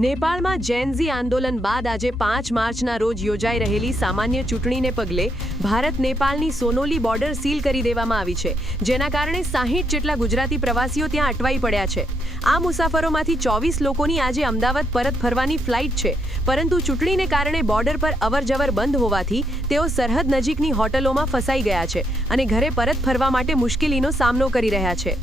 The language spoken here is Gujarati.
નેપાળમાં જેનઝી આંદોલન બાદ આજે 5 માર્ચના રોજ યોજાઈ રહેલી સામાન્ય ચૂંટણીને પગલે ભારત નેપાળની સોનોલી બોર્ડર સીલ કરી દેવામાં આવી છે, જેના કારણે 60 જેટલા ગુજરાતી પ્રવાસીઓ ત્યાં અટવાઈ પડ્યા છે। આ મુસાફરોમાંથી 24 લોકોની આજે અમદાવાદ પરત ફરવાની ફ્લાઇટ છે, પરંતુ ચૂંટણીને કારણે બોર્ડર પર અવરજવર બંધ હોવાથી તેઓ સરહદ નજીકની હોટલોમાં ફસાઈ ગયા છે અને ઘરે પરત ફરવા માટે મુશ્કેલીનો સામનો કરી રહ્યા છે।